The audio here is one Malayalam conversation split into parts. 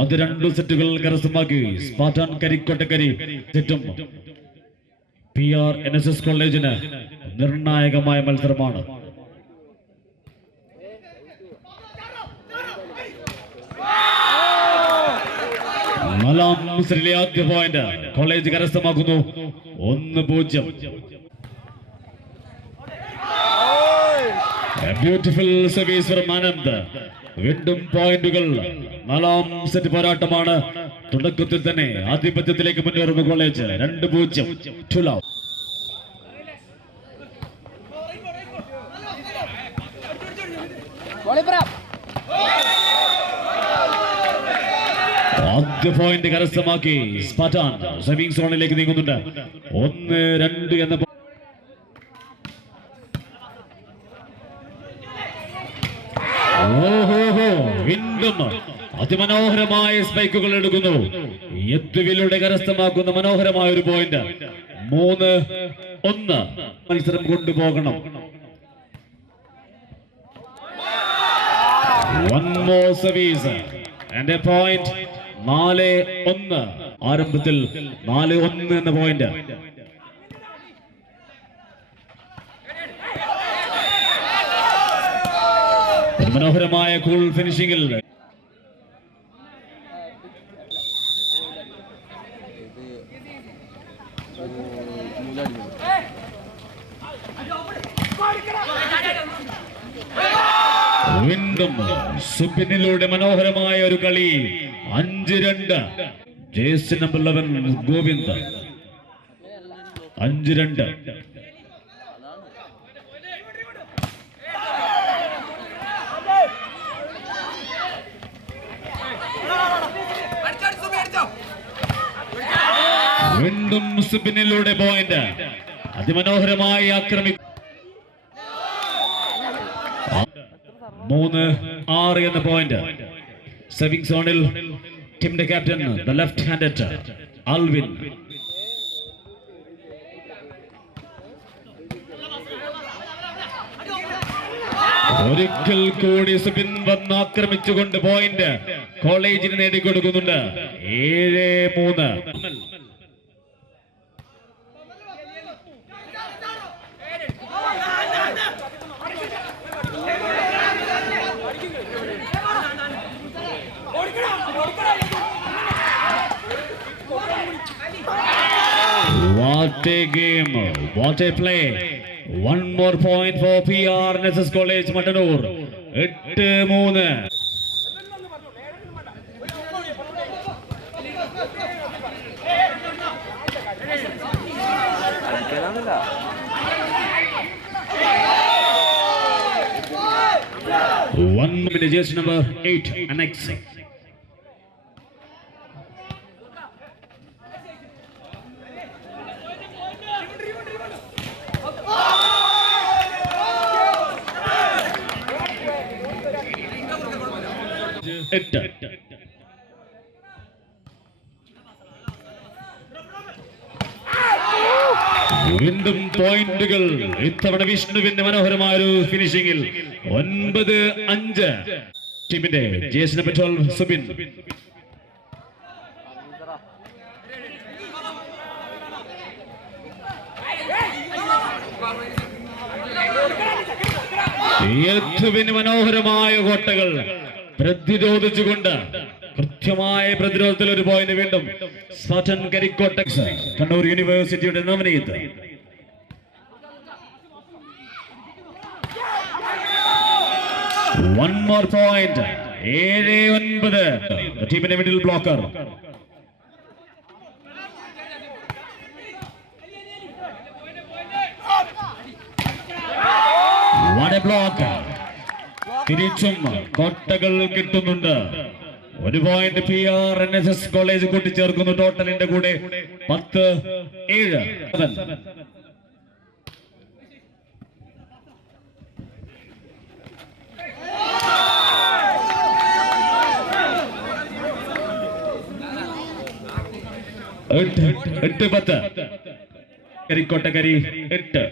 ആദ്യ 2 സെറ്റുകൾ കരസ്ഥമാക്കി സ്പാർട്ടൻ കരിക്കോട്ടക്കരി സെറ്റും PRNSS കോളേജിന് നിർണായകമായ മത്സരമാണ്. നാലാം സെറ്റിലെ ആദ്യ പോയിന്റ് കോളേജ് കരസ്ഥമാക്കുന്നു. 1-0. Beautiful service from Anand. വീണ്ടും പോയിന്റുകൾ. നാലാം സെറ്റ് പോരാട്ടമാണ്. തുടക്കത്തിൽ തന്നെ ആധിപത്യത്തിലേക്ക് മുന്നേറുന്ന കോളേജ്. 2-0. ആദ്യ പോയിന്റ് കരസ്ഥമാക്കി സ്പാർട്ടൻ സെർവിംഗ് സോണിലേക്ക് നീങ്ങുന്നുണ്ട്. 1-2 എന്ന വീണ്ടും അതിമനോഹരമായ സ്പൈക്കുകൾ എടുക്കുന്നു. എത്തുവിലൂടെ കരസ്ഥമാക്കുന്ന മനോഹരമായ ഒരു പോയിന്റ്. 3-1 മത്സരം കൊണ്ടുപോകണം. One more service and a point. 4-1. ആരംഭത്തിൽ 4-1 എന്ന പോയിന്റ്. മനോഹരമായ കൂൾ ഫിനിഷിംഗിൽ വീണ്ടും സുബിനിലൂടെ മനോഹരമായ ഒരു കളി. 5-2. Jersey number 11 Govind. 5-2. വീണ്ടും സുബിനിലൂടെ പോയിന്റ്. അതിമനോഹരമായി ആക്രമിക്കും. 3-6 എന്ന പോയിന്റ്. സെർവിംഗ് സോണിൽ ടീമിന്റെ captain the left handed Alvin. ഒരിക്കൽ കൂടി സുബിൻ വന്ന് ആക്രമിച്ചുകൊണ്ട് പോയിന്റ് കോളേജിന് നേടിക്കൊടുക്കുന്നുണ്ട്. 7-3. What a game, what a play. One more point for PRNSS College Mattanur. 8-3. One minute, jersey number 8, annex. വീണ്ടും പോയിന്റുകൾ. ഇത്തവണ വിഷ്ണുവിന്റെ മനോഹരമായ ഒരു ഫിനിഷിംഗിൽ. 9-5. ടീമിന്റെ ജേഴ്സി നമ്പർ 12 സുബിൻ. യേശുവിന് മനോഹരമായ കോട്ടകൾ പ്രതിരോധിച്ചുകൊണ്ട് കൃത്യമായ പ്രതിരോധത്തിൽ ഒരു പോയിന്റ്. വീണ്ടും സ്പാർട്ടൻ കരിക്കോട്ടക്സ് കണ്ണൂർ യൂണിവേഴ്സിറ്റിയുടെ നവനീത്. One more point. 7-9. ടീമിന്റെ middle blocker. What a block. തിരിച്ചും കോട്ടകൾ കിട്ടുന്നുണ്ട്. 1 പോയിന്റ് PRNSS കോളേജ് കൂട്ടിച്ചേർക്കുന്നു. ടോട്ടലിന്റെ കൂടെ 10-7. 8-10. കരിക്കോട്ടക്കരി 8-10.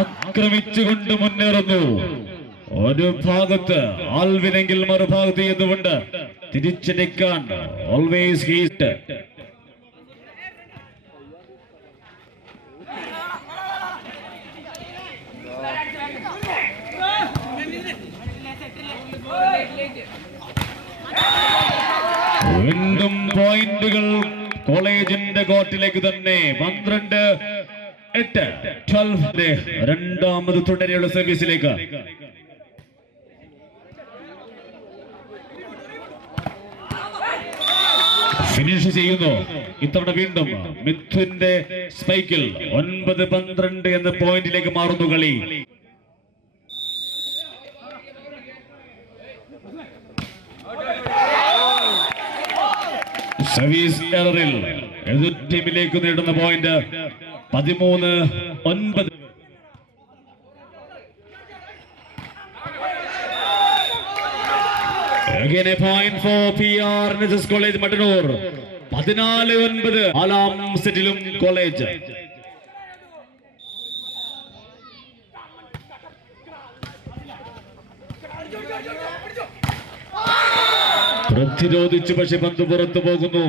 ആക്രമിച്ചുകൊണ്ട് മുന്നേറുന്നു. ഒരു ഭാഗത്ത് ആൽവിനെങ്കിൽ മറുഭാഗത്ത് എന്നുകൊണ്ട് തിരിച്ചടിക്കാൻ ഓൾവേസ് ഹീറ്റ്. വീണ്ടും പോയിന്റുകൾ കോളേജിന്റെ കോർട്ടിലേക്ക് തന്നെ. 12-8 രണ്ടാമത് തുടരെയുള്ള സർവീസിലേക്ക്. ഫിനിഷ് ചെയ്യുന്നു. ഇത്തവണ വീണ്ടും മിഥുന്റെ സ്പൈക്കിൽ 9-12 എന്ന പോയിന്റിലേക്ക് മാറുന്നു കളി. സർവീസ് എററിൽ എതിർ ടീമിലേക്ക് നേടുന്ന point 13-9. Again a point for PR NSS College Mattanur. 14-9 നാലാം സെറ്റിലും കോളേജ്. പ്രതിരോധിച്ചു, പക്ഷെ പന്ത് പുറത്തു പോകുന്നു.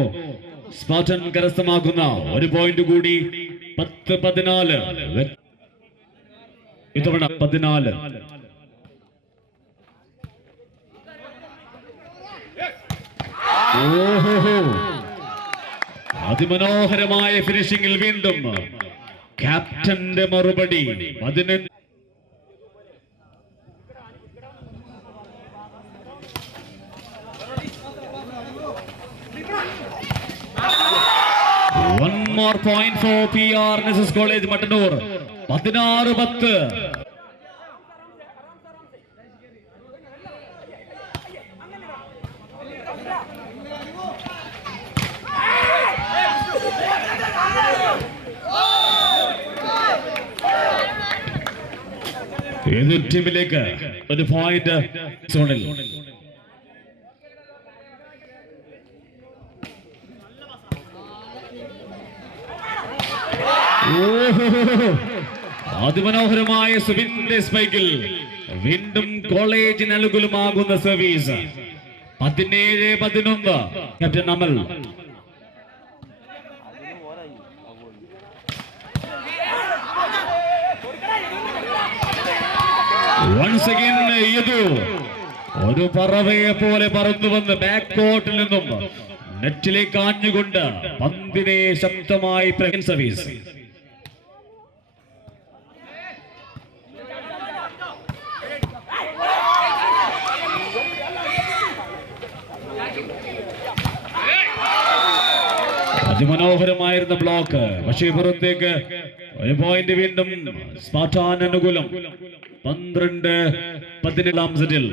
സ്പാർട്ടൻ കരസ്ഥമാക്കുന്ന ഒരു പോയിന്റ് കൂടി. 10-14 ഇത്തവണ 14. ഓഹോ, അതിമനോഹരമായ ഫിനിഷിംഗിൽ വീണ്ടും ക്യാപ്റ്റന്റെ മറുപടി. 15. One more point for PR NSS College Mattanur. 16-10. എതിർ ടീമിലേക്ക് ഒരു പോയിന്റ് സോണിൽ. അതിമനോഹരമായ സുബിന്റെ സ്പൈക്കിൽ വീണ്ടും കോളേജിന് അനുകൂലമാകുന്ന സർവീസ്. 17-11 ക്യാപ്റ്റൻ അമൽ. Once again യദു ഒരു പറവയെ പോലെ പറന്നു വന്ന് ബാക്ക് കോർട്ടിൽ നിന്നും നെറ്റിലേക്ക് ആഞ്ഞുകൊണ്ട് പന്തിനെ ശക്തമായി സർവീസ്. അതിമനോഹരമായിരുന്ന ബ്ലോക്ക്, പക്ഷേ പുറത്തേക്ക് ഒരു പോയിന്റ് വീണ്ടും സ്പാർട്ടാൻ അനുകൂലം. 12-17 സെറ്റിൽ.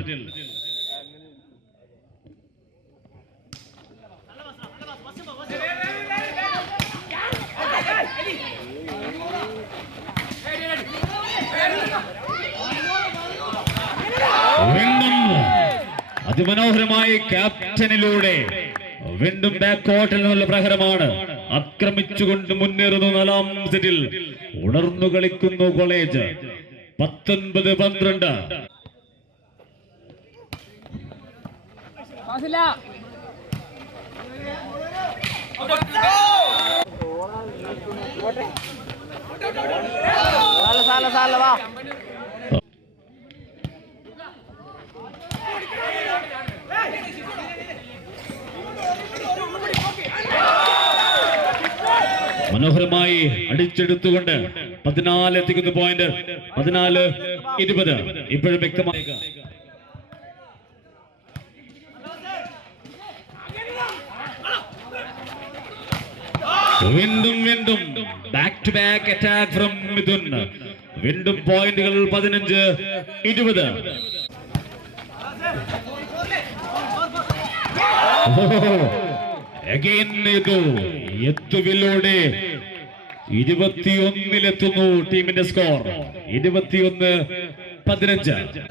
വീണ്ടും അതിമനോഹരമായി ക്യാപ്റ്റനിലൂടെ വീണ്ടും ബാക്ക് കോർട്ടിൽ നിന്നുള്ള പ്രഹരമാണ്. ആക്രമിച്ചുകൊണ്ട് മുന്നേറുന്നു. 4-ാം സെറ്റിൽ ഉണർന്നു കളിക്കുന്നു കോളേജ്. 19-12. മനോഹരമായി അടിച്ചെടുത്തുകൊണ്ട് 14 എത്തിക്കുന്ന പോയിന്റ്. 14-20. ഇപ്പോഴും വ്യക്തമായി വീണ്ടും back to back attack from Mithun. വീണ്ടും പോയിന്റുകൾ 15-20. യദുവിലൂടെ 21-ലെത്തുന്നു ടീമിന്റെ സ്കോർ. 21-15.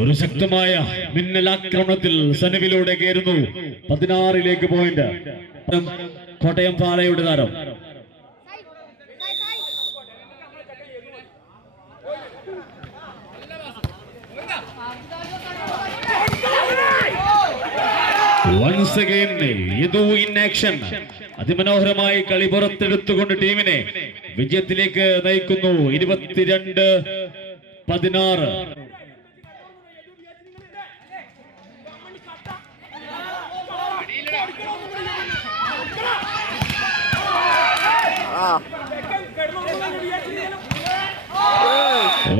ഒരു ശക്തമായ മിന്നലാക്രമണത്തിൽ സനുവിലൂടെ കയറുന്നു. 16 പോയിന്റ്. കോട്ടയം പാലയുടെ താരം. Once again, Yadu in action. അതിമനോഹരമായി കളി പുറത്തെടുത്തുകൊണ്ട് ടീമിനെ വിജയത്തിലേക്ക് നയിക്കുന്നു. 22-16.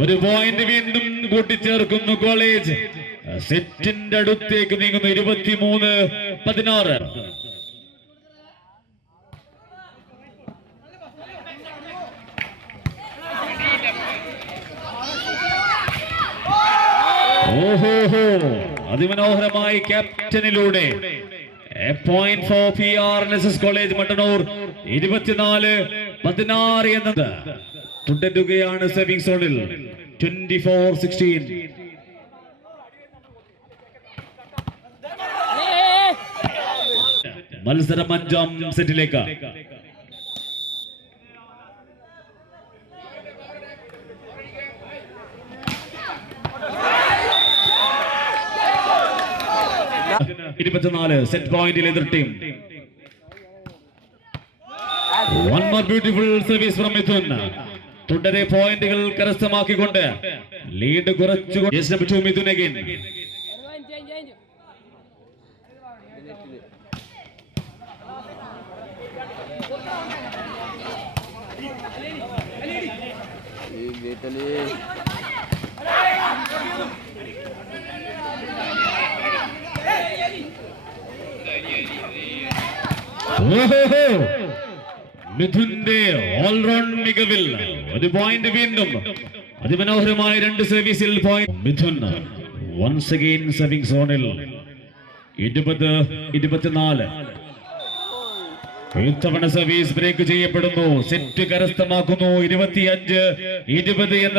ഒരു പോയിന്റ് വീണ്ടും കൂട്ടിച്ചേർക്കുന്നു കോളേജ്. സെറ്റിന്റെ അടുത്തേക്ക് നീങ്ങുന്നു. 23-16. ഓഹോ, അതിമനോഹരമായി ക്യാപ്റ്റനിലൂടെ a point for PRNSS college Mattannur. 24-16 എന്നത് തുടരുകയാണ് സേവിംഗ് സോണിൽ. 24-16. മത്സരം 5ാം സെറ്റിലേക്ക്. സെറ്റ് പോയിന്റിൽ എതിർ team. One more beautiful service from Mithun. തുടരെ പോയിന്റുകൾ കരസ്ഥമാക്കിക്കൊണ്ട് ലീഡ് കുറച്ചു. മിഥുൻ again. മിഥുന്റെ ഓൾറൗണ്ട് മികവിൽ ഒരു പോയിന്റ് വീണ്ടും. അതിമനോഹരമായ 2 സർവീസിൽ point. Mithun once again serving സോണിൽ. 20-24. ഇത്തവണ സർവീസ് ബ്രേക്ക് ചെയ്യപ്പെടുന്നു. സെറ്റ് കരസ്ഥമാക്കുന്നു. 25-20 എന്ന